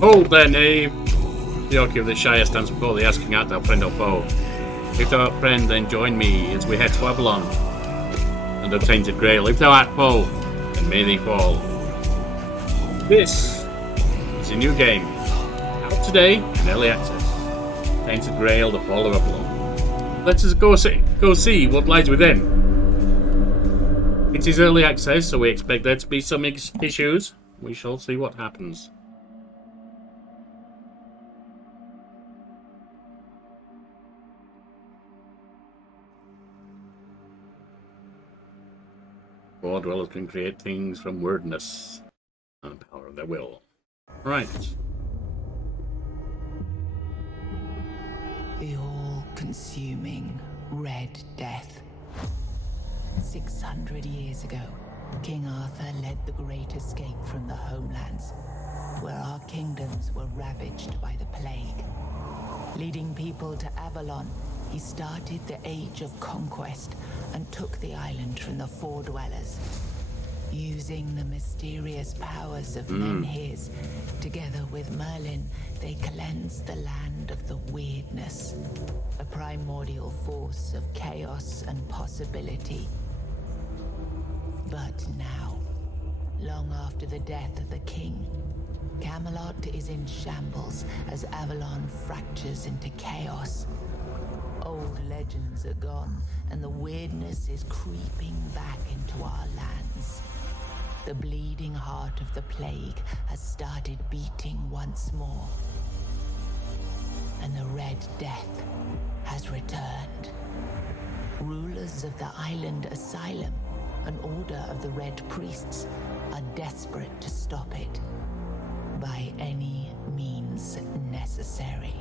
Hold there, knave! The Yorkie of the Shire stands before the asking, art thou friend or foe? If thou art friend, then join me as we head to Avalon and the Tainted Grail. If thou art foe, then may thee fall. This is a new game, out today in early access. Tainted Grail, the Fall of Avalon. Let us go see what lies within. It is early access, so we expect there to be some issues. We shall see what happens. Four dwellers can create things from wordness and the power of their will. Right. The all-consuming Red Death. 600 years ago, King Arthur led the Great Escape from the homelands, where our kingdoms were ravaged by the plague. Leading people to Avalon, he started the Age of Conquest and took the island from the Four Dwellers. Using the mysterious powers of men his, together with Merlin, they cleansed the land of the weirdness, a primordial force of chaos and possibility. But now, long after the death of the king, Camelot is in shambles as Avalon fractures into chaos. Old legends are gone, and the weirdness is creeping back into our lands. The bleeding heart of the plague has started beating once more. And the Red Death has returned. Rulers of the island asylum, an order of the Red Priests, are desperate to stop it by any means necessary.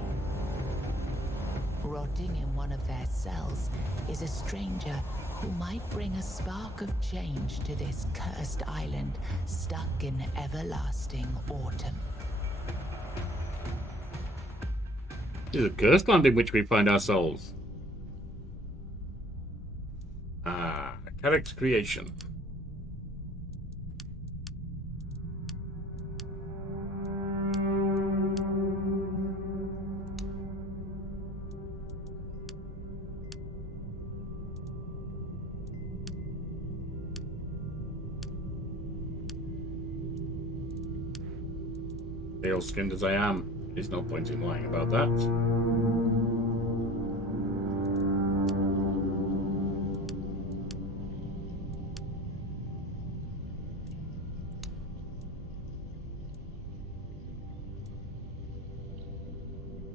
Rotting in one of their cells is a stranger who might bring a spark of change to this cursed island stuck in everlasting autumn. This is a cursed land in which we find ourselves. Character creation. Pale-skinned as I am, there's no point in lying about that.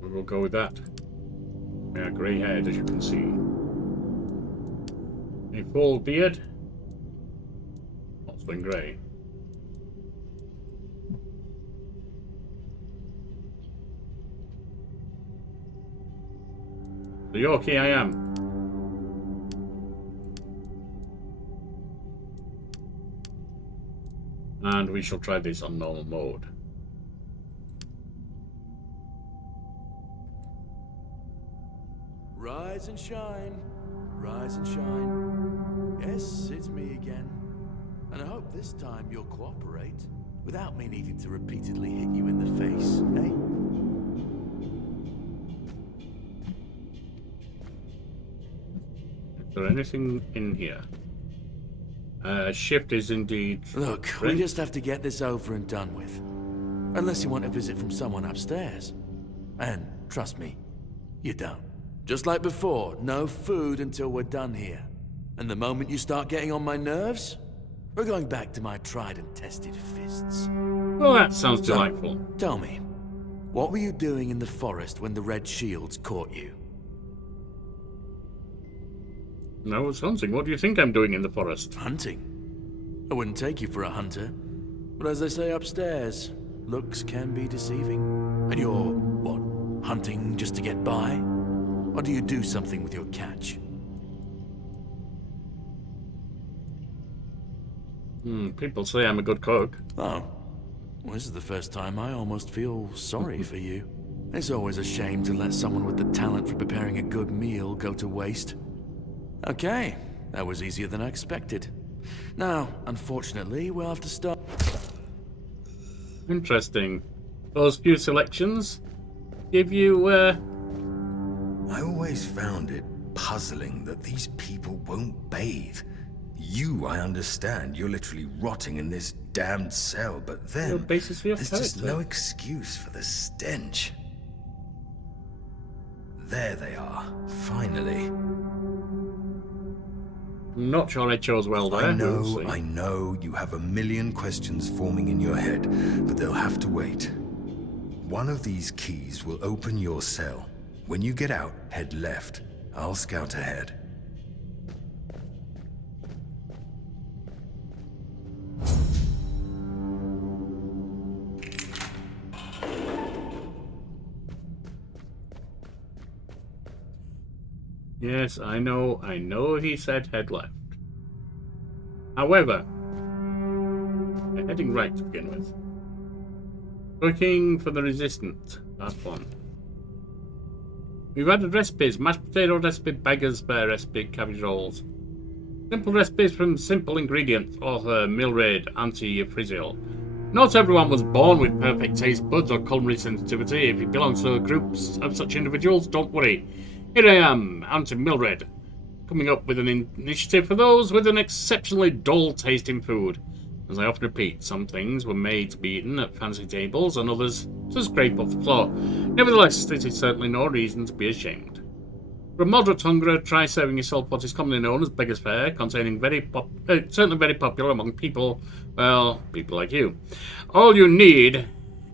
We will go with that. We are grey-haired, as you can see. A full beard, also in grey. The Yorkie I am. And we shall try this on normal mode. Rise and shine, rise and shine. Yes, it's me again. And I hope this time you'll cooperate without me needing to repeatedly hit you in the face, eh? Is there anything in here? Shift is indeed... Look, we just have to get this over and done with. Unless you want a visit from someone upstairs. And, trust me, you don't. Just like before, no food until we're done here. And the moment you start getting on my nerves, we're going back to my tried and tested fists. Well, that sounds delightful. Tell me, what were you doing in the forest when the Red Shields caught you? I was hunting. What do you think I'm doing in the forest? Hunting? I wouldn't take you for a hunter. But as they say upstairs, looks can be deceiving. And you're, what, hunting just to get by? Or do you do something with your catch? People say I'm a good cook. Oh. Well, this is the first time I almost feel sorry for you. It's always a shame to let someone with the talent for preparing a good meal go to waste. Okay, that was easier than I expected. Now, unfortunately, we'll have to start... Interesting. Those few selections give you, I always found it puzzling that these people won't bathe. You, I understand, you're literally rotting in this damned cell, but no then basis for your there's character. just no excuse for the stench. There they are, finally. I'm not sure I chose well there. I We'll see. know, you have a million questions forming in your head, but they'll have to wait. One of these keys will open your cell. When you get out, head left. I'll scout ahead. Yes, I know he said head left. However, we're heading right to begin with. Looking for the resistant. That's one. We've added recipes: mashed potato recipe, beggar's fare recipe, cabbage rolls. Simple recipes from simple ingredients. Author Milraid Anti-Frizzle. Not everyone was born with perfect taste buds or culinary sensitivity. If you belong to groups of such individuals, don't worry. Here I am, Anti-Milraid, coming up with an initiative for those with an exceptionally dull taste in food. As I often repeat, some things were made to be eaten at fancy tables, and others to scrape off the floor. Nevertheless, this is certainly no reason to be ashamed. For a moderate hungerer, try serving yourself what is commonly known as beggar's fare, containing certainly very popular among people, well, people like you. All you need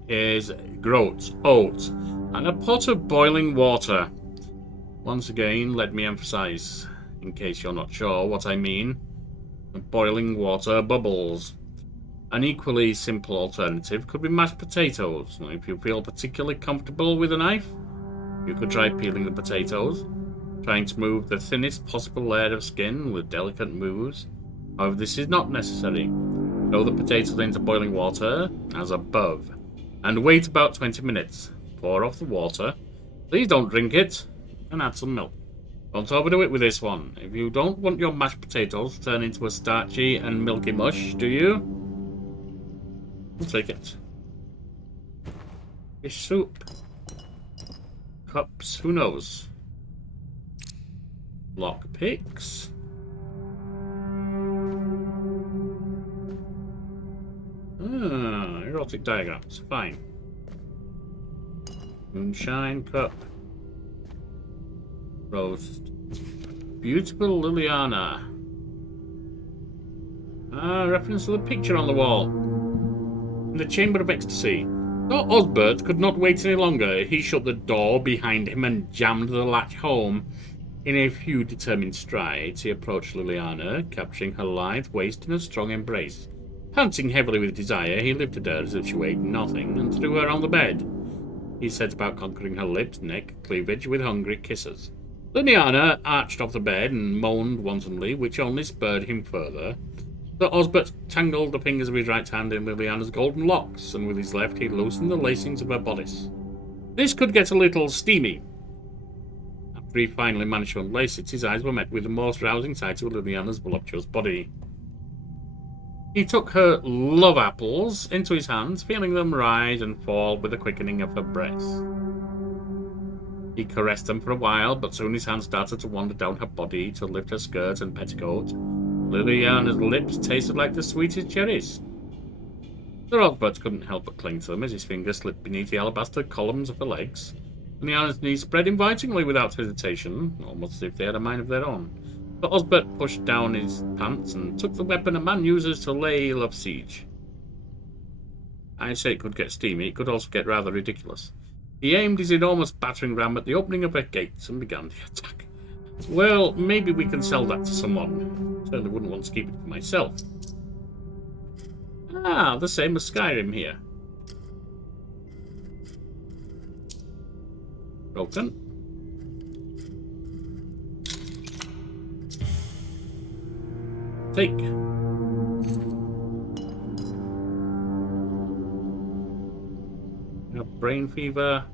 is groats, oats, and a pot of boiling water. Once again, let me emphasize, in case you're not sure what I mean, boiling water bubbles. An equally simple alternative could be mashed potatoes. If you feel particularly comfortable with a knife, you could try peeling the potatoes, trying to move the thinnest possible layer of skin with delicate moves. However, this is not necessary. Throw the potatoes into boiling water, as above, and wait about 20 minutes. Pour off the water. Please don't drink it, and add some milk. Don't overdo it with this one. If you don't want your mashed potatoes to turn into a starchy and milky mush, do you? We'll take it. Fish soup. Cups, who knows? Lock picks. Erotic diagrams. Fine. Moonshine cup. Roast. Beautiful Liliana. Reference to the picture on the wall. In the Chamber of Ecstasy. Though Osbert could not wait any longer, he shut the door behind him and jammed the latch home. In a few determined strides, he approached Liliana, capturing her lithe waist in a strong embrace. Panting heavily with desire, he lifted her as if she weighed nothing and threw her on the bed. He set about conquering her lips, neck, cleavage with hungry kisses. Liliana arched off the bed and moaned wantonly, which only spurred him further. So Osbert tangled the fingers of his right hand in Liliana's golden locks, and with his left he loosened the lacings of her bodice. This could get a little steamy. After he finally managed to unlace it, his eyes were met with the most rousing sight of Liliana's voluptuous body. He took her love apples into his hands, feeling them rise and fall with the quickening of her breasts. He caressed them for a while, but soon his hands started to wander down her body to lift her skirt and petticoat. Liliana's lips tasted like the sweetest cherries. Sir Osbert couldn't help but cling to them as his fingers slipped beneath the alabaster columns of her legs. Liliana's knees spread invitingly without hesitation, almost as if they had a mind of their own. But Osbert pushed down his pants and took the weapon a man uses to lay love siege. I say it could get steamy, it could also get rather ridiculous. He aimed his enormous battering ram at the opening of her gates and began the attack. Well, maybe we can sell that to someone. Certainly wouldn't want to keep it for myself. The same as Skyrim here. Broken. Take. Brain fever.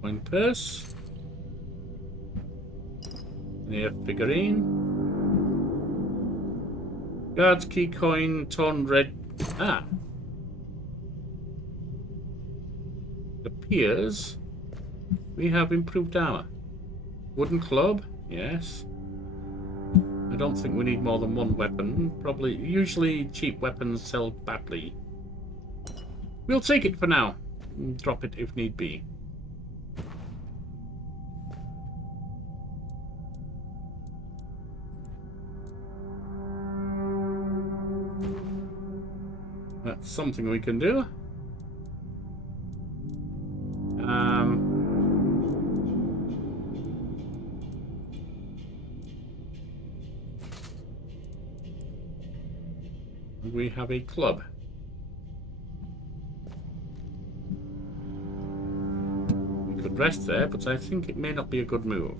Coin purse. Near figurine. Guards key coin, torn red. Ah. It appears we have improved armor. Wooden club? Yes. I don't think we need more than one weapon. Probably, usually cheap weapons sell badly. We'll take it for now. Drop it if need be. That's something we can do. We have a club. We could rest there, but I think it may not be a good move.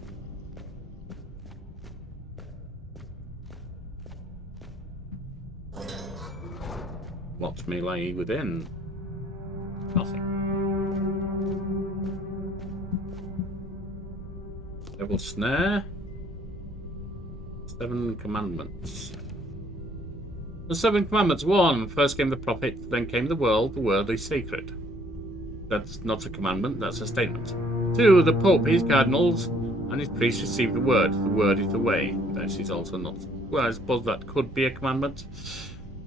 What may lie within? Nothing. Devil snare. 7 commandments. The 7 commandments. 1. First came the prophet, then came the world is sacred. That's not a commandment, that's a statement. 2. The Pope, his cardinals, and his priests received the word. The word is the way. This is also not... Well, I suppose that could be a commandment.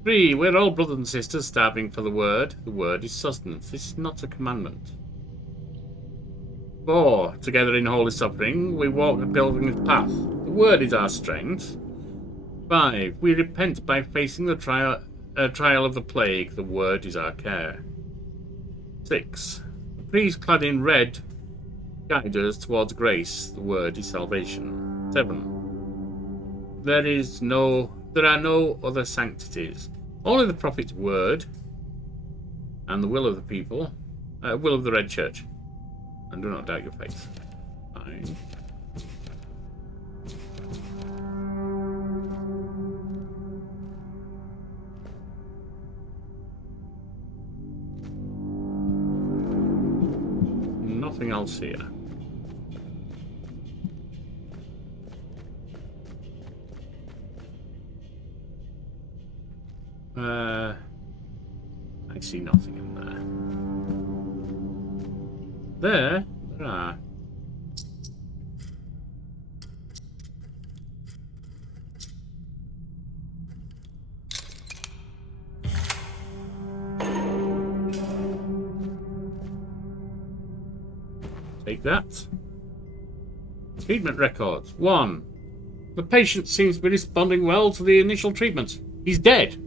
3. We're all brothers and sisters starving for the word. The word is sustenance. This is not a commandment. 4. Together in holy suffering, we walk the pilgrim's path. The word is our strength. 5. We repent by facing the trial of the plague. The word is our care. 6. The priest clad in red guide us towards grace. The word is salvation. 7. There are no other sanctities. Only the prophet's word and the will of the people, will of the Red Church. And do not doubt your faith. 9. Nothing else here. I see nothing in there. There are. Take that. Treatment records. 1. The patient seems to be responding well to the initial treatment. He's dead.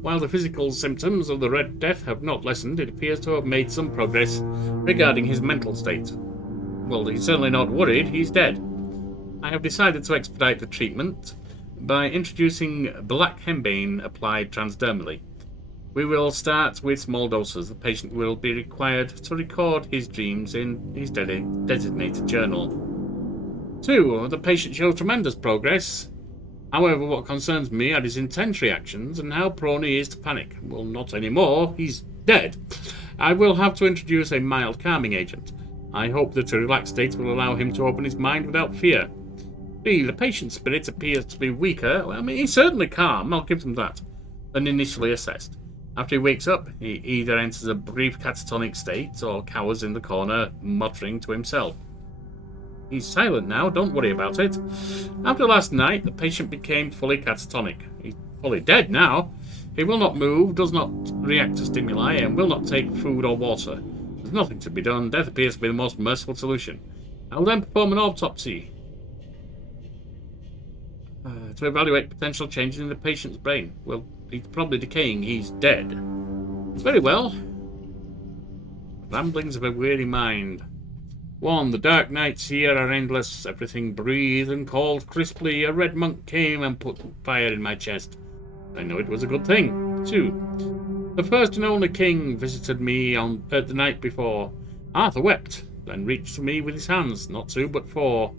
While the physical symptoms of the Red Death have not lessened, it appears to have made some progress regarding his mental state. Well, he's certainly not worried. He's dead. I have decided to expedite the treatment by introducing black hembane applied transdermally. We will start with small doses. The patient will be required to record his dreams in his designated journal. 2. The patient shows tremendous progress. However, what concerns me are his intense reactions and how prone he is to panic. Well, not anymore. He's dead. I will have to introduce a mild calming agent. I hope that a relaxed state will allow him to open his mind without fear. 3. The patient's spirit appears to be weaker. Well, I mean, he's certainly calm, I'll give him that, than initially assessed. After he wakes up, he either enters a brief catatonic state or cowers in the corner, muttering to himself. He's silent now, don't worry about it. After last night, the patient became fully catatonic. He's fully dead now. He will not move, does not react to stimuli, and will not take food or water. There's nothing to be done. Death appears to be the most merciful solution. I will then perform an autopsy to evaluate potential changes in the patient's brain. Well, he's probably decaying. He's dead. Very well. Ramblings of a weary mind. 1. The dark nights here are endless. Everything breathed and called crisply. A red monk came and put fire in my chest. I know it was a good thing. 2. The first and only king visited me on the night before. Arthur wept, then reached for me with his hands, not 2 but 4.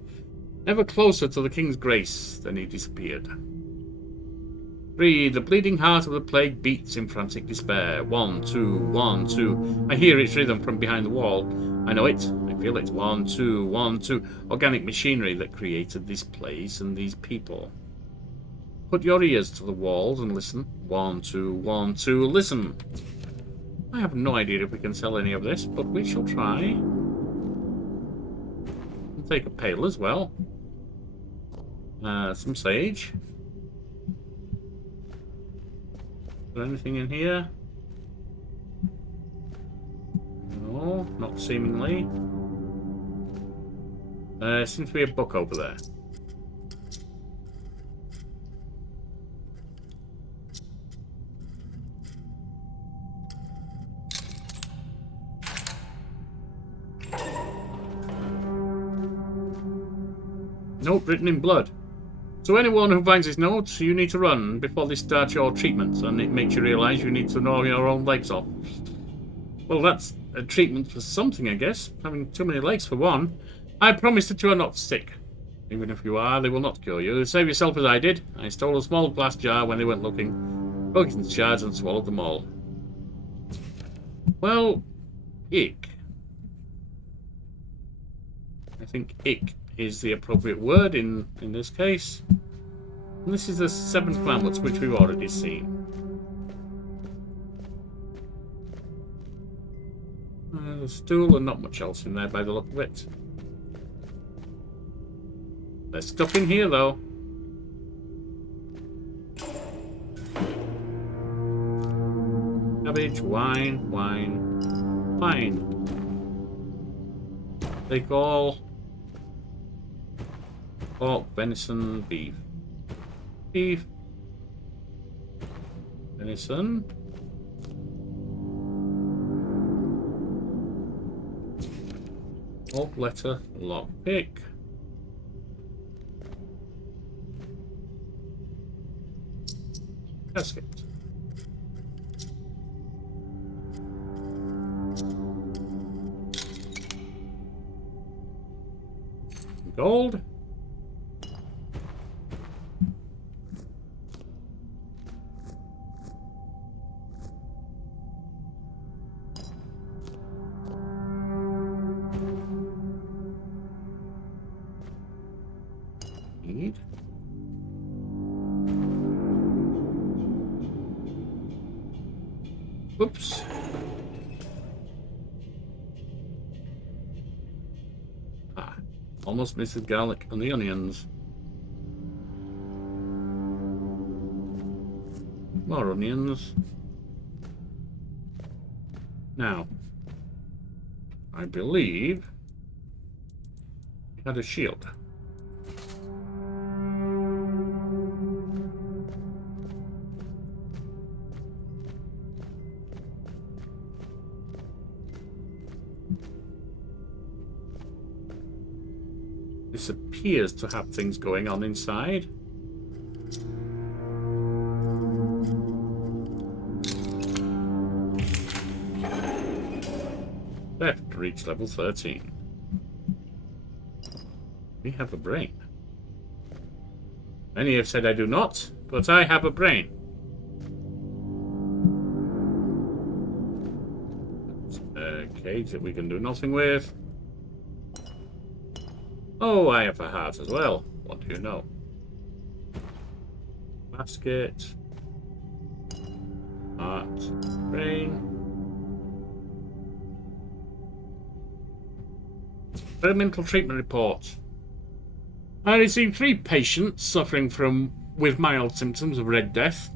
Never closer to the king's grace, then he disappeared. 3. The bleeding heart of the plague beats in frantic despair. 1, 2, 1, 2. I hear its rhythm from behind the wall. I know it. I feel it. 1, 2, 1, 2. Organic machinery that created this place and these people. Put your ears to the walls and listen. 1, 2, 1, 2, listen. I have no idea if we can sell any of this, but we shall try. We'll take a pail as well. Some sage. Is there anything in here? No, not seemingly. Seems to be a book over there. Note written in blood. So anyone who finds this note, you need to run before they start your treatment, and it makes you realise you need to gnaw your own legs off. Well, that's a treatment for something, I guess. Having too many legs for one. I promise that you are not sick. Even if you are, they will not cure you. Save yourself as I did. I stole a small glass jar when they went looking, broke it into shards and swallowed them all. Well, ick. I think ick is the appropriate word in this case. And this is the 7th plant, which we've already seen. The stool and not much else in there by the look of it. There's stuff in here though. Cabbage, wine. Take all. Pork, venison, beef. Venison. Oak letter, lockpick. Casket. Gold. Need. Oops. Almost missed the garlic and the onions. More onions. Now, I believe we had a shield. This appears to have things going on inside. Theft reached level 13. We have a brain. Many have said I do not, but I have a brain. A cage that we can do nothing with. Oh, I have a heart as well. What do you know? Basket. Heart. Brain. Experimental treatment report. I received 3 patients suffering with mild symptoms of Red Death.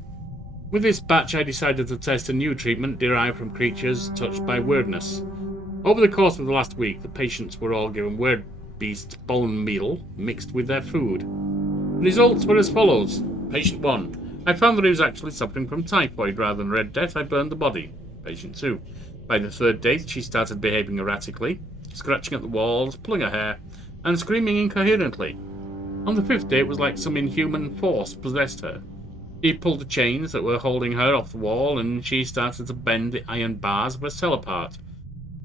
With this batch, I decided to test a new treatment derived from creatures touched by weirdness. Over the course of the last week, the patients were all given weird beast bone meal mixed with their food. The results were as follows. Patient 1. I found that he was actually suffering from typhoid rather than Red Death. I burned the body. Patient 2. By the 3rd day, she started behaving erratically, scratching at the walls, pulling her hair, and screaming incoherently. On the 5th day, it was like some inhuman force possessed her. He pulled the chains that were holding her off the wall, and she started to bend the iron bars of her cell apart.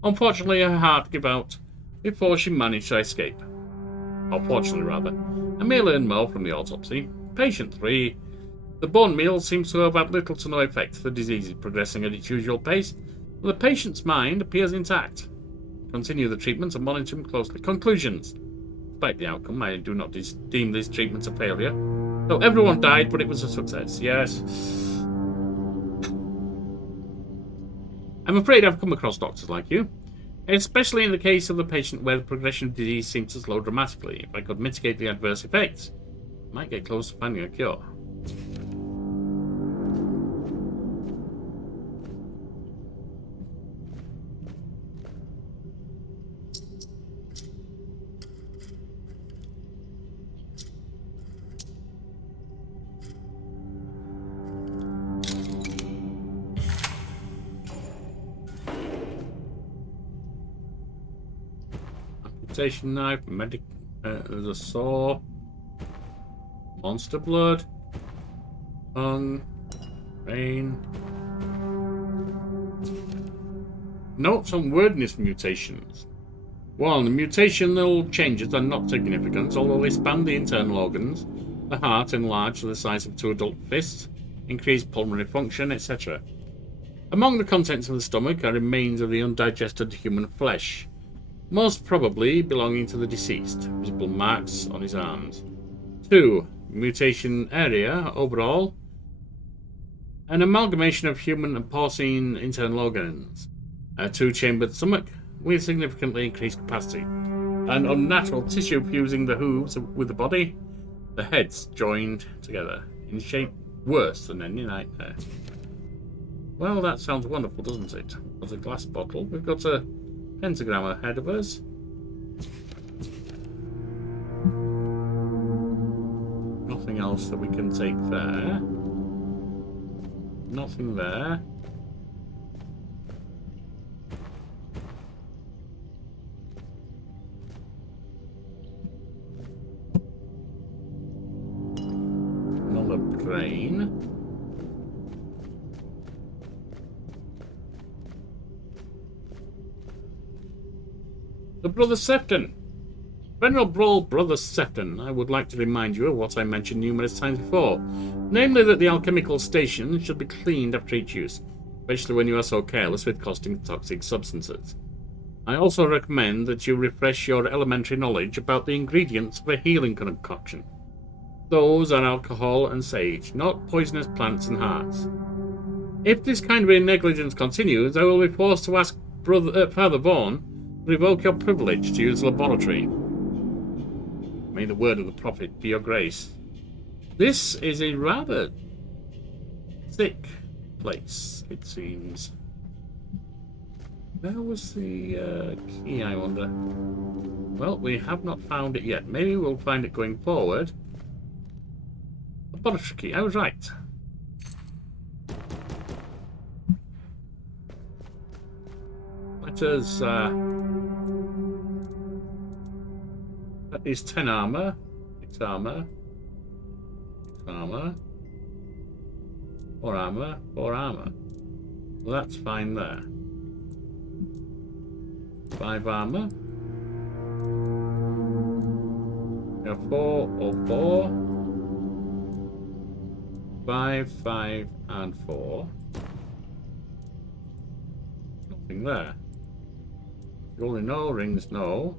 Unfortunately, her heart gave out before she managed to escape. Or fortunately, rather. I may learn more from the autopsy. Patient 3. The bone meal seems to have had little to no effect. The disease is progressing at its usual pace, but the patient's mind appears intact. Continue the treatment and monitor him closely. Conclusions. Despite the outcome, I do not deem this treatment a failure. So everyone died, but it was a success. Yes. I'm afraid I've come across doctors like you, especially in the case of the patient where the progression of disease seems to slow dramatically. If I could mitigate the adverse effects, I might get close to finding a cure. Amputation knife, there's a saw, monster blood, tongue, rain. Notes on wordness mutations. 1. The mutational changes are not significant, although they span the internal organs. The heart enlarged to the size of 2 adult fists, increased pulmonary function, etc. Among the contents of the stomach are remains of the undigested human flesh, most probably belonging to the deceased, visible marks on his arms. 2. Mutation area, overall, an amalgamation of human and porcine internal organs. A 2-chambered stomach with significantly increased capacity. An unnatural tissue fusing the hooves with the body, the heads joined together, in shape worse than any nightmare. Well, that sounds wonderful, doesn't it? There's a glass bottle. We've got a pentagram ahead of us. Nothing else that we can take there. Nothing there. Another brain. The Brother Sefton. Venerable Brother Sefton, I would like to remind you of what I mentioned numerous times before, namely that the alchemical station should be cleaned after each use, especially when you are so careless with caustic toxic substances. I also recommend that you refresh your elementary knowledge about the ingredients of a healing concoction. Those are alcohol and sage, not poisonous plants and hearts. If this kind of negligence continues, I will be forced to ask Father Vaughan to revoke your privilege to use the laboratory. May the word of the prophet be your grace. This is a rather thick place, it seems. Where was the key, I wonder? Well, we have not found it yet. Maybe we'll find it going forward. Laboratory key, I was right. Let us... that is 10 armor, 6 armor, 6 armor, 4 armor, 4 armor. Well, that's fine there. 5 armor. We have 4 or 4. 5, 5, and 4. Nothing there. Jewelry, no. Rings, no.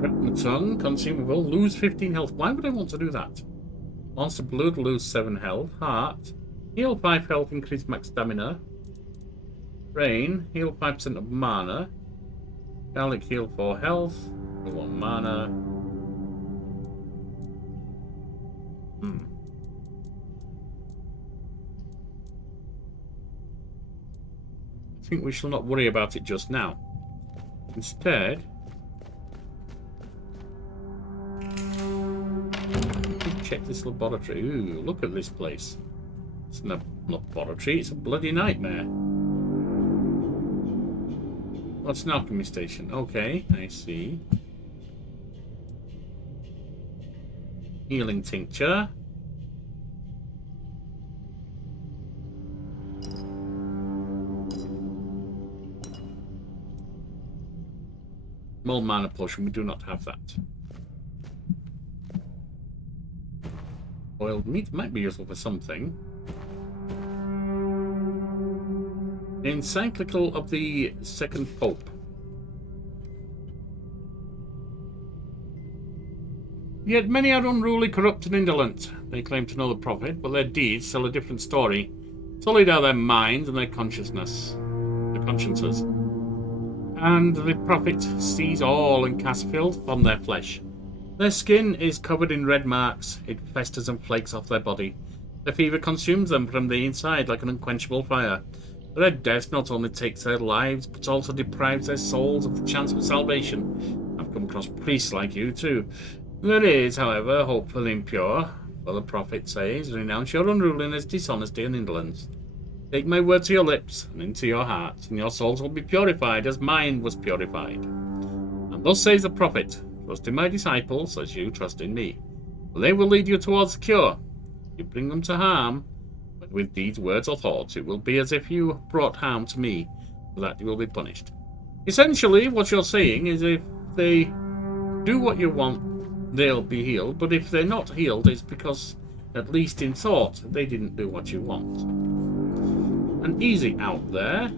Crack the tongue, consumable, lose 15 health. Why would I want to do that? Monster blood, lose 7 health. Heart, heal 5 health, increase max stamina. Rain, heal 5% of mana. Garlic, heal 4 health. 1 mana. I think we shall not worry about it just now. Instead, check this laboratory. Ooh, look at this place. It's not a laboratory, it's a bloody nightmare. What's an alchemy station? Okay, I see. Healing tincture. More mana potion, we do not have that. Boiled meat might be useful for something. Encyclical of the Second Pope. Yet many are unruly, corrupt, and indolent. They claim to know the prophet, but their deeds tell a different story. Sullied are their minds and their consciences. And the prophet sees all and casts filth on their flesh. Their skin is covered in red marks. It festers and flakes off their body. The fever consumes them from the inside like an unquenchable fire. The Red Death not only takes their lives, but also deprives their souls of the chance for salvation. I've come across priests like you, too. There is, however, hope for the impure, for the prophet says, renounce your unruliness, dishonesty, and indolence. Take my word to your lips and into your hearts, and your souls will be purified as mine was purified. And thus says the prophet, trust in my disciples as you trust in me, for they will lead you towards the cure. If you bring them to harm, but with deeds, words, or thoughts, it will be as if you brought harm to me, for that you will be punished. Essentially, what you're saying is if they do what you want, they'll be healed, but if they're not healed, it's because, at least in thought, they didn't do what you want. And easy out there.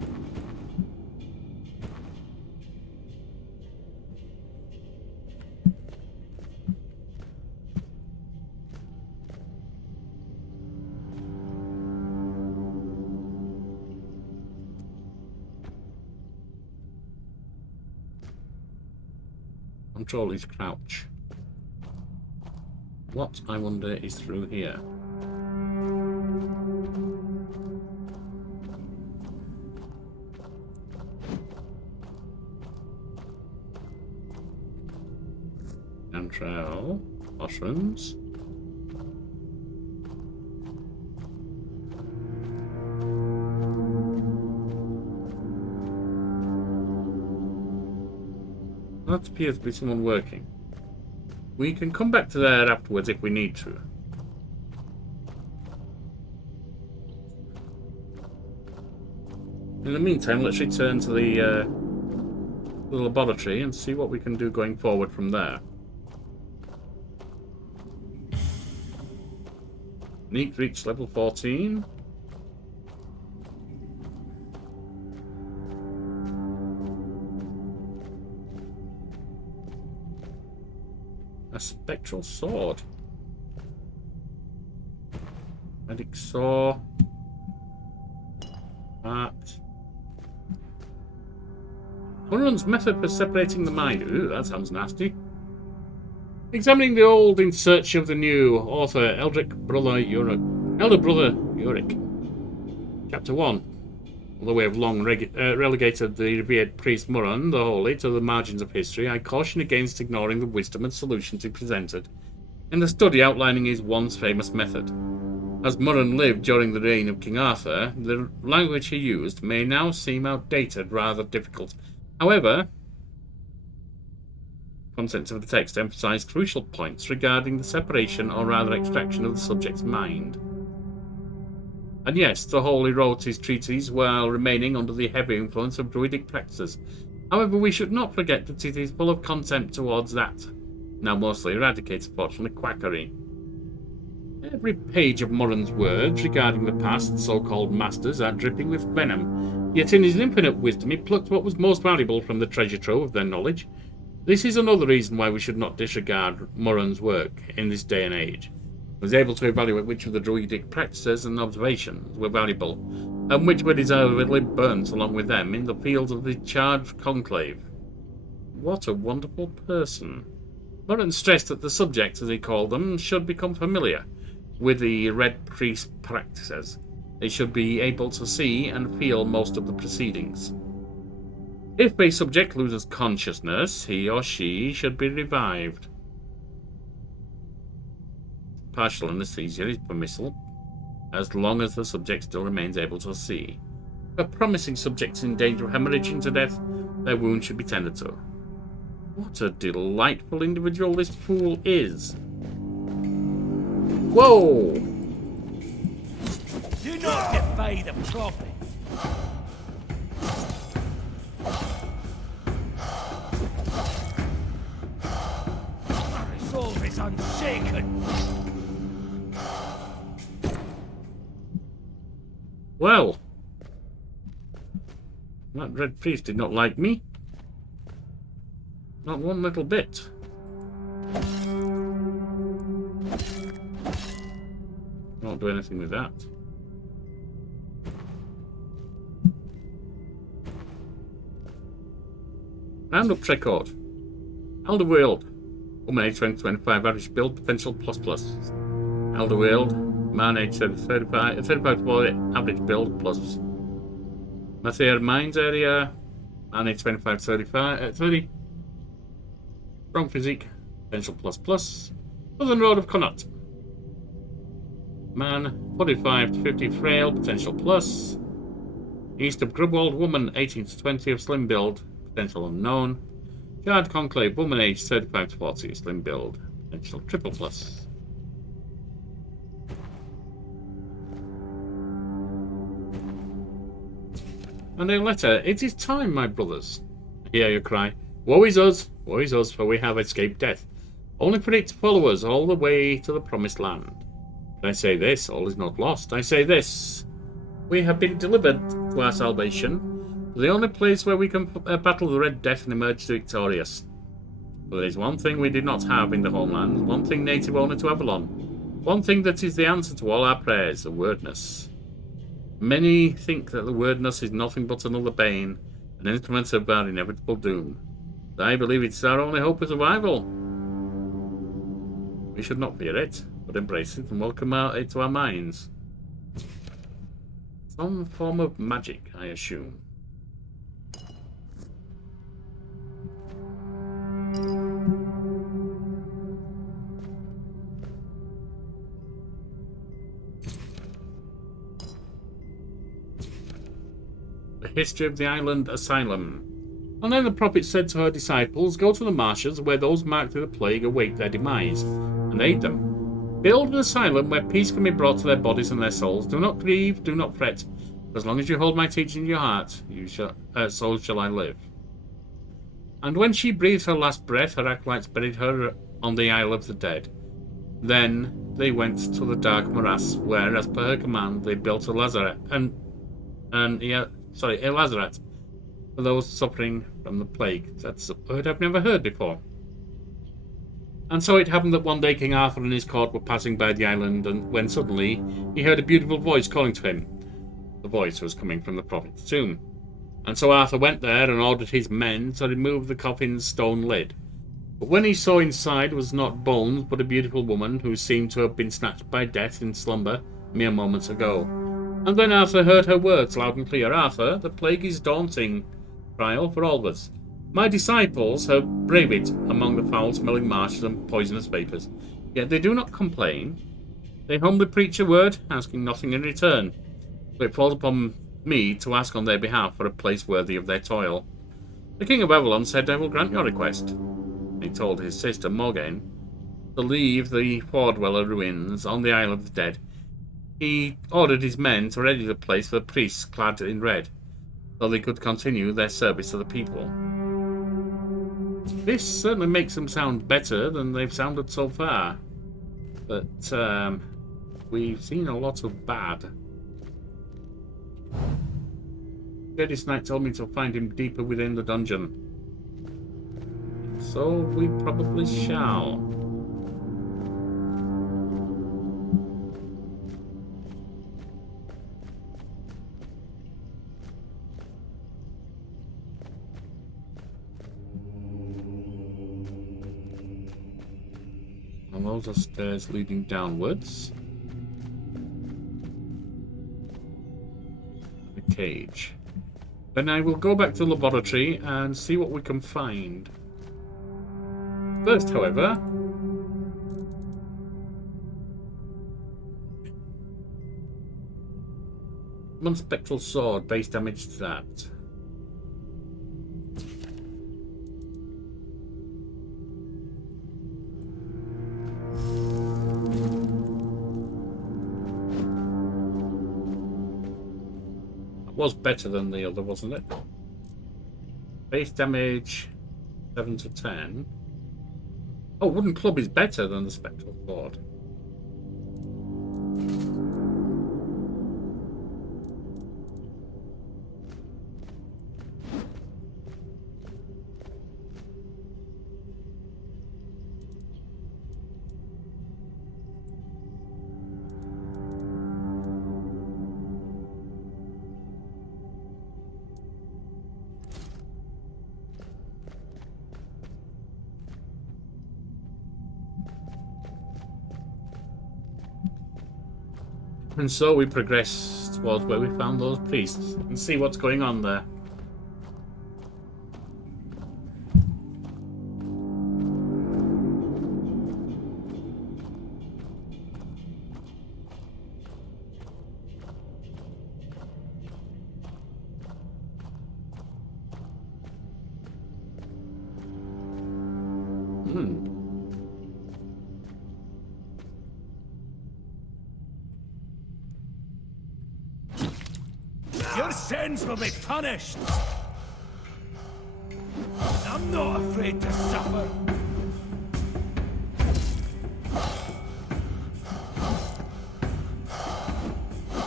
Control is crouch. What, I wonder, is through here? Cantrell, mushrooms. That appears to be someone working. We can come back to there afterwards if we need to. In the meantime, let's return to the laboratory and see what we can do going forward from there. Neat reached level 14. A spectral sword. Medic saw. Art. Murron's method for separating the mind. Ooh, that sounds nasty. Examining the old in search of the new. Author Elder Brother Yorick. Chapter 1. Although we have long relegated the revered priest Murron, the Holy, to the margins of history, I caution against ignoring the wisdom and solutions he presented in the study outlining his once famous method. As Murron lived during the reign of King Arthur, the language he used may now seem outdated, rather difficult. However, contents of the text emphasize crucial points regarding the separation, or rather extraction, of the subject's mind. And yes, the Holy wrote his treatise while remaining under the heavy influence of druidic practices. However, we should not forget that it is full of contempt towards that, now mostly eradicated, fortunately, quackery. Every page of Murron's words regarding the past so-called masters are dripping with venom, yet in his infinite wisdom he plucked what was most valuable from the treasure trove of their knowledge. This is another reason why we should not disregard Murron's work in this day and age. He was able to evaluate which of the druidic practices and observations were valuable, and which were deservedly burnt along with them in the fields of the charged conclave. What a wonderful person. Murron stressed that the subjects, as he called them, should become familiar with the Red Priest practices. They should be able to see and feel most of the proceedings. If a subject loses consciousness, he or she should be revived. Partial anesthesia is permissible, as long as the subject still remains able to see. For promising subjects in danger of hemorrhaging to death, their wounds should be tended to. What a delightful individual this fool is. Whoa! Do not defy the prophet. Our resolve is unshaken. Well, that Red Priest did not like me. Not one little bit. Can't do anything with that. Roundup record. Elder World. Woman age 20-25, average build potential ++. Elder World. Man age 35 to 40, average build +. Mathia Mines area. Man age 25 to 30. Strong physique. Potential ++. Southern Road of Connaught. Man 45 to 50, frail, potential +. East of Grubwald, woman 18 to 20 of slim build, potential unknown. Shard Conclave, woman age 35 to 40, slim build, potential ++. And a letter. It is time, my brothers. I hear you cry. Woe is us, for we have escaped death. Only for it to follow us all the way to the promised land. But I say this, all is not lost. I say this. We have been delivered to our salvation, to the only place where we can battle the Red Death and emerge victorious. But there is one thing we did not have in the homeland, one thing native only to Avalon, one thing that is the answer to all our prayers, the wordness. Many think that the wordness is nothing but another bane, an instrument of our inevitable doom. But I believe it's our only hope of survival. We should not fear it, but embrace it and welcome it to our minds. Some form of magic, I assume. The history of the island asylum. And then the prophet said to her disciples, go to the marshes where those marked with the plague await their demise, and aid them. Build an asylum where peace can be brought to their bodies and their souls. Do not grieve, do not fret. As long as you hold my teaching in your heart, so shall I live. And when she breathed her last breath, her acolytes buried her on the Isle of the Dead. Then they went to the dark morass, where, as per her command, they built a lazaret, a lazaret for those suffering from the plague. That's a word I've never heard before. And so it happened that one day King Arthur and his court were passing by the island, and when suddenly he heard a beautiful voice calling to him. The voice was coming from the prophet's tomb. And so Arthur went there and ordered his men to remove the coffin's stone lid. But when he saw inside was not bones, but a beautiful woman who seemed to have been snatched by death in slumber mere moments ago. And then Arthur heard her words loud and clear. Arthur, the plague is daunting trial for all of us. My disciples have braved it among the foul-smelling marshes and poisonous vapours. Yet they do not complain. They humbly preach a word, asking nothing in return. So it falls upon me to ask on their behalf for a place worthy of their toil. The King of Avalon said, I will grant your request. He told his sister Morgaine to leave the Four-Dweller ruins on the Isle of the Dead. He ordered his men to ready the place for priests clad in red, so they could continue their service to the people. This certainly makes them sound better than they've sounded so far. But we've seen a lot of bad. Jadis Knight told me to find him deeper within the dungeon. So we probably shall. And those are stairs leading downwards. The cage. Then I will go back to the laboratory and see what we can find. First, however, one spectral sword, base damage to that. Was better than the other, wasn't it? Base damage 7 to 10. Oh, wooden club is better than the spectral sword. And so we progress towards where we found those priests and see what's going on there. Your sins will be punished. I'm not afraid to suffer.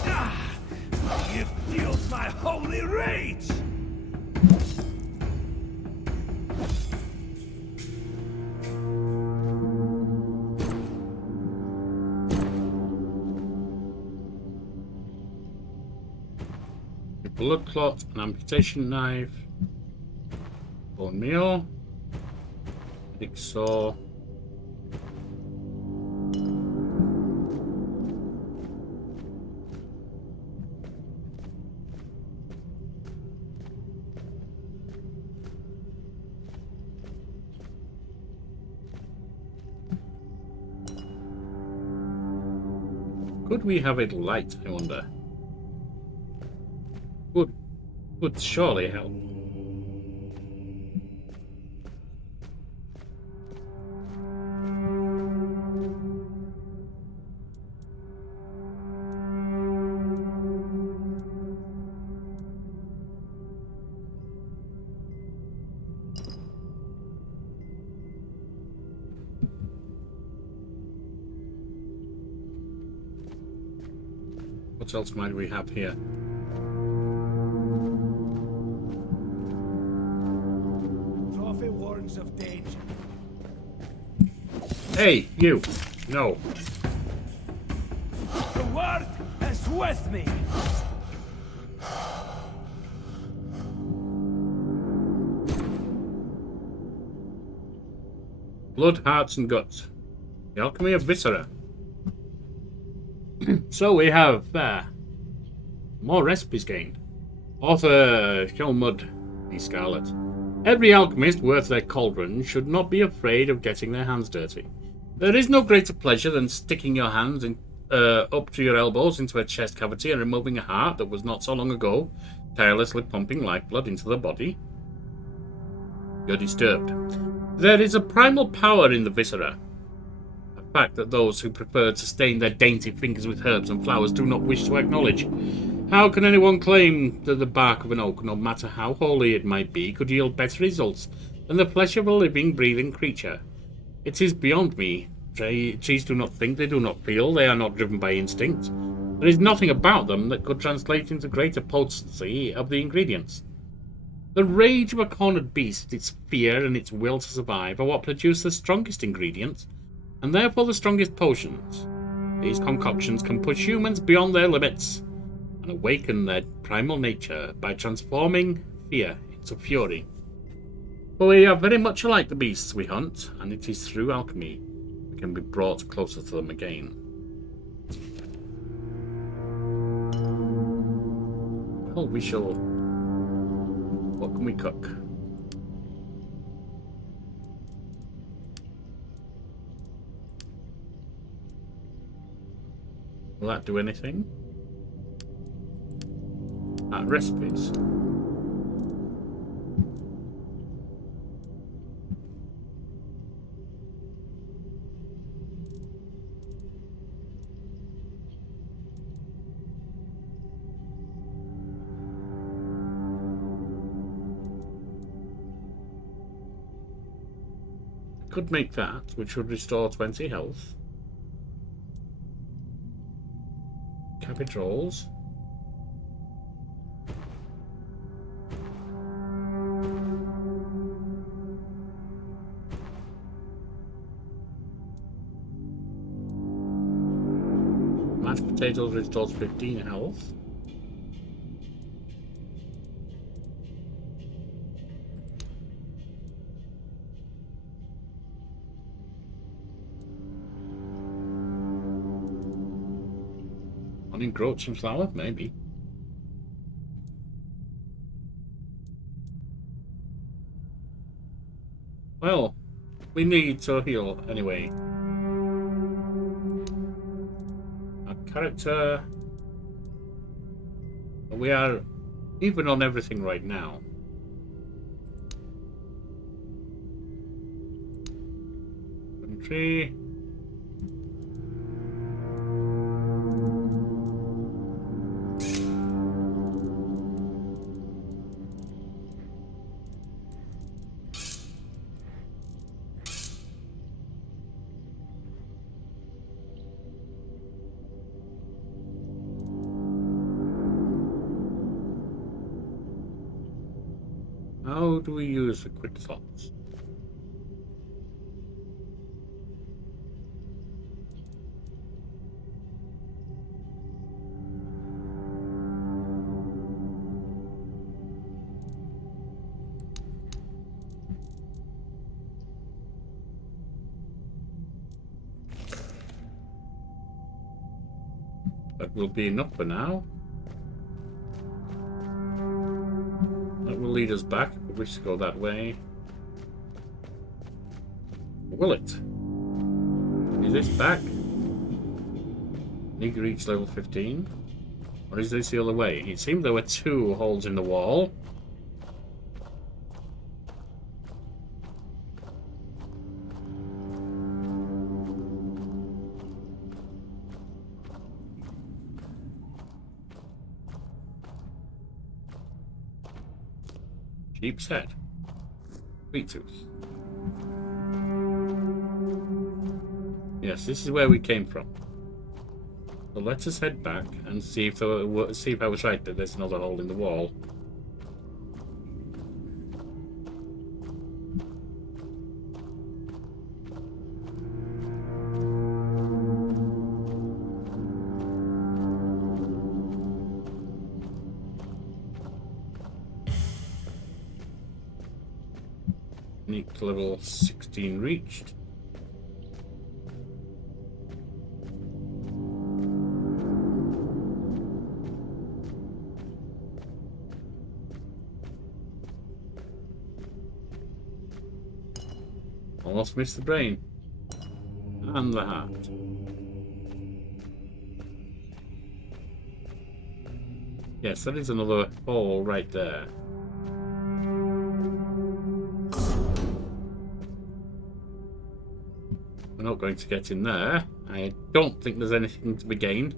Ah, you've fueled my holy rage. Blood clot, an amputation knife, bone meal, big saw. Could we have it light, I wonder? Would surely help. What else might we have here? Trophy warns of danger. Hey, you! No. The word is with me. Blood, hearts, and guts. The alchemy of viscera. So we have more recipes gained. Author Shelmud the Scarlet. Every alchemist worth their cauldron should not be afraid of getting their hands dirty. There is no greater pleasure than sticking your hands up to your elbows into a chest cavity and removing a heart that was not so long ago tirelessly pumping lifeblood into the body. You're disturbed. There is a primal power in the viscera. A fact that those who prefer to stain their dainty fingers with herbs and flowers do not wish to acknowledge. How can anyone claim that the bark of an oak, no matter how holy it might be, could yield better results than the flesh of a living, breathing creature? It is beyond me. Trees do not think, they do not feel, they are not driven by instinct. There is nothing about them that could translate into greater potency of the ingredients. The rage of a cornered beast, its fear and its will to survive are what produce the strongest ingredients, and therefore the strongest potions. These concoctions can push humans beyond their limits and awaken their primal nature by transforming fear into fury. But we are very much like the beasts we hunt, and it is through alchemy we can be brought closer to them again. Oh, we shall... What can we cook? Will that do anything? Recipes. Could make that, which would restore 20 health. Cabbage rolls. Mashed potatoes restores 15 health. Morning groats and flour, maybe. Well, we need to heal anyway. Our character... We are even on everything right now. Country. How do we use the quick slots? That will be enough for now. That will lead us back if we wish to go that way. Will it? Is this back? Need to reach level 15? Or is this the other way? It seemed there were two holes in the wall. Sheep's head. Sweet tooth. Yes, this is where we came from. So let us head back and see if I was right that there's another hole in the wall. Unique level 16 reached. Almost missed the brain. And the heart. Yes, that is another hole right there. We're not going to get in there. I don't think there's anything to be gained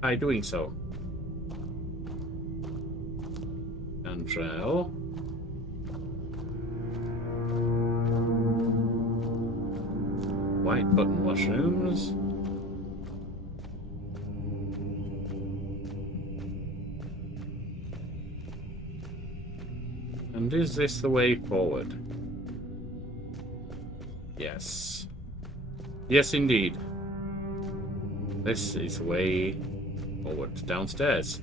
by doing so. Cantrell. White button mushrooms. And is this the way forward? Yes. Yes, indeed. This is the way forward downstairs.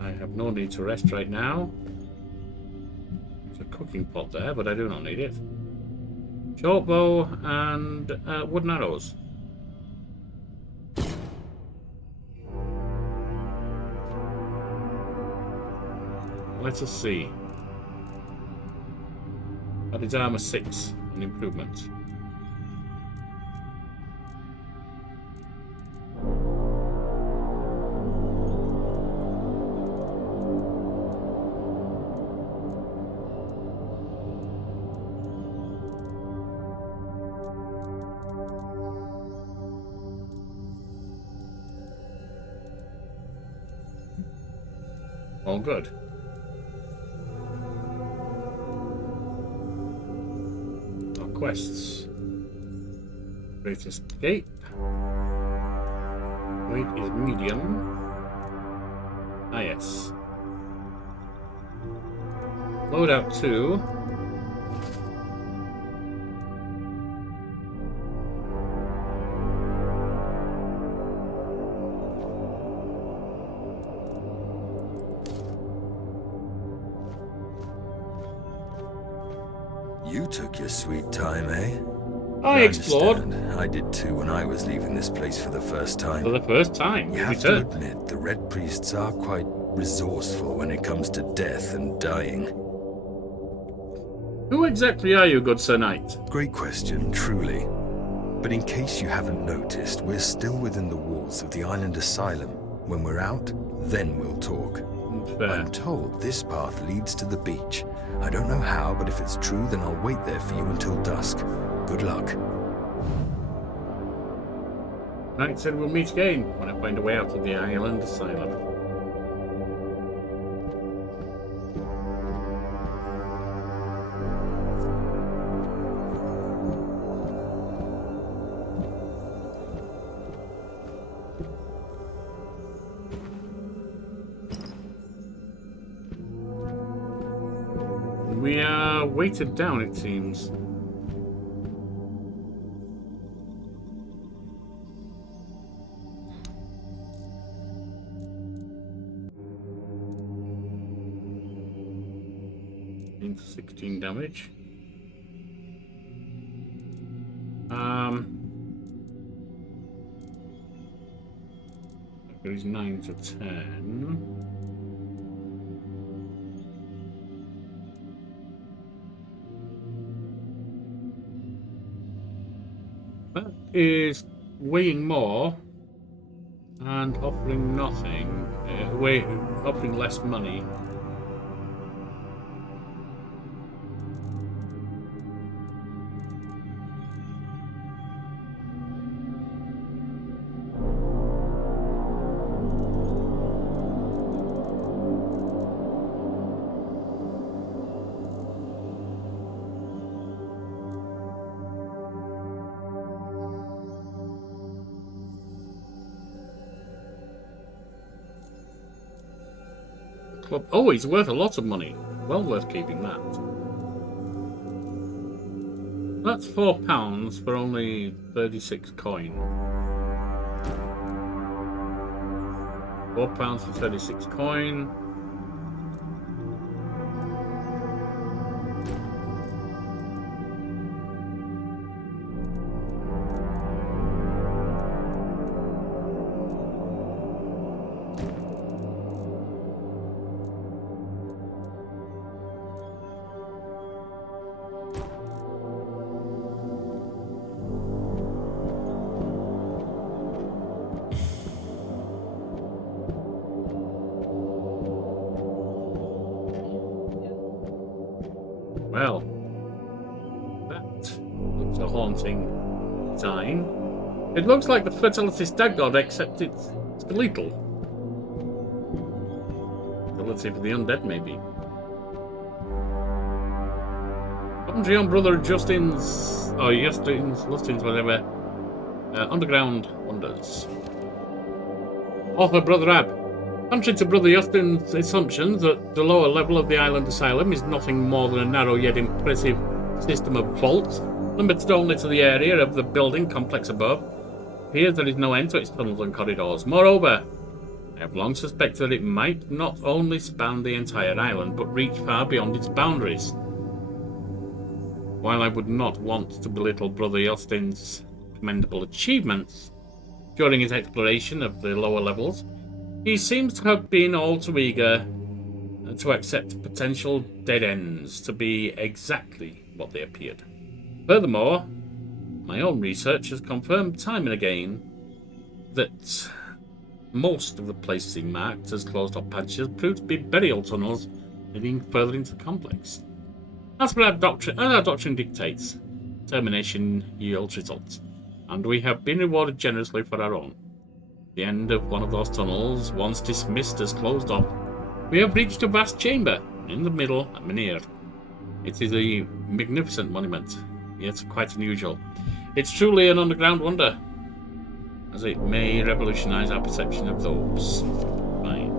I have no need to rest right now. There's a cooking pot there, but I do not need it. Short bow and wooden arrows. Let us see. That is armor 6, an improvement. All good. Our quests. Great escape. Weight is medium. Ah, yes. Loadout 2. You took your sweet time, eh? I explored understand. I did too when I was leaving this place for the first time. for the first time. You We have to returned. admit, the Red Priests are quite resourceful when it comes to death and dying. Who exactly are you, good Sir Knight? Great question, truly. But in case you haven't noticed, we're still within the walls of the island asylum. When we're out, then we'll talk. Fair. I'm told this path leads to the beach. I don't know how, but if it's true, then I'll wait there for you until dusk. Good luck. Knight said we'll meet again when I find a way out of the island asylum. We are weighted down, it seems. Into 16 damage. That goes 9 to 10. That is weighing more and offering nothing. Offering less money. Club. Oh, it's worth a lot of money. Well worth keeping that. That's £4 for only 36 coin. £4 for 36 coin. Well, that looks a haunting design. It looks like the fertility stag god, except it's skeletal. Fertility for the undead, maybe. Commentary on Brother Justin's, Lustin's, whatever. Underground Wonders. Author Brother Ab. Contrary to Brother Justin's assumptions that the lower level of the island asylum is nothing more than a narrow yet impressive system of vaults, limited only to the area of the building complex above, it appears there is no end to its tunnels and corridors. Moreover, I have long suspected that it might not only span the entire island, but reach far beyond its boundaries. While I would not want to belittle Brother Justin's commendable achievements during his exploration of the lower levels, he seems to have been all too eager to accept potential dead ends to be exactly what they appeared. Furthermore, my own research has confirmed time and again that most of the places he marked as closed-off patches proved to be burial tunnels leading further into the complex. As our doctrine dictates, determination yields results, and we have been rewarded generously for our own. The end of one of those tunnels, once dismissed as closed off, we have reached a vast chamber, in the middle and near. It is a magnificent monument, yet quite unusual. It's truly an underground wonder, as it may revolutionize our perception of those. Fine.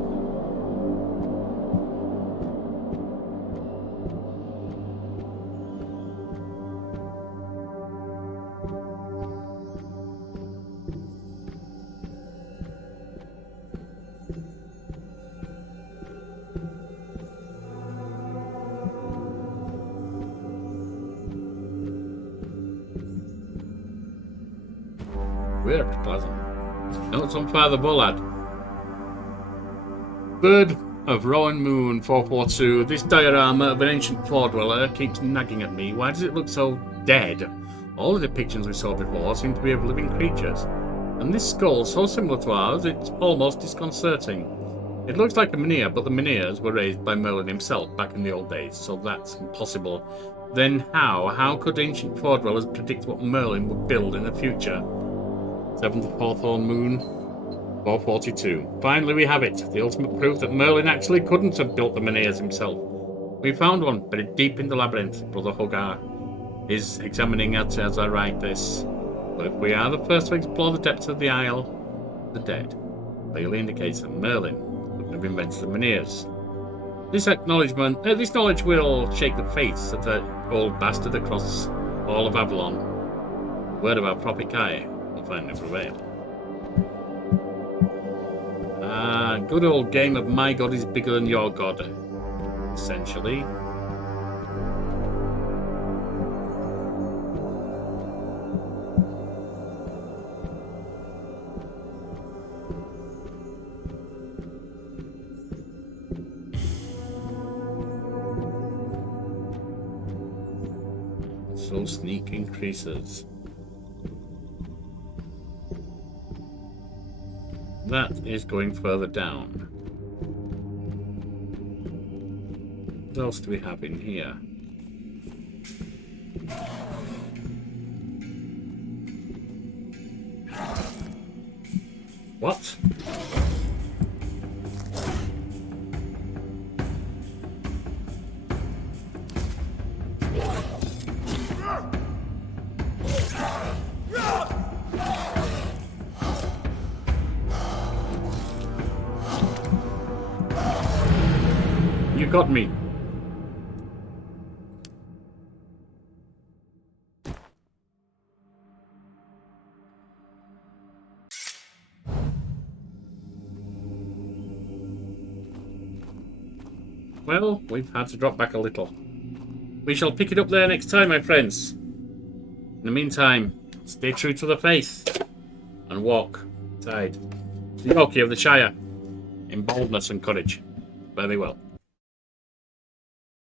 Weird plasm. Notes on Father Bullard. Bird of Rowan Moon 442. This diorama of an ancient floor dweller keeps nagging at me. Why does it look so dead? All the depictions we saw before seem to be of living creatures. And this skull, so similar to ours, it's almost disconcerting. It looks like a menhir, but the menhirs were raised by Merlin himself back in the old days, so that's impossible. Then how? How could ancient floor dwellers predict what Merlin would build in the future? 7th Hawthorn Moon, 442. Finally we have it, the ultimate proof that Merlin actually couldn't have built the menhirs himself. We found one, buried deep in the labyrinth. Brother Hogar is examining it as I write this. But if we are the first to explore the depths of the Isle of the Dead, clearly indicates that Merlin couldn't have invented the menhirs. This knowledge will shake the faith of the old bastard across all of Avalon. The word of our prophet Kai will finally prevail. Good old game of my god is bigger than your god, essentially. So sneak increases. That is going further down. What else do we have in here? What? You got me. Well, we've had to drop back a little. We shall pick it up there next time, my friends. In the meantime, stay true to the faith and walk beside the Yorkie of the Shire in boldness and courage. Very well.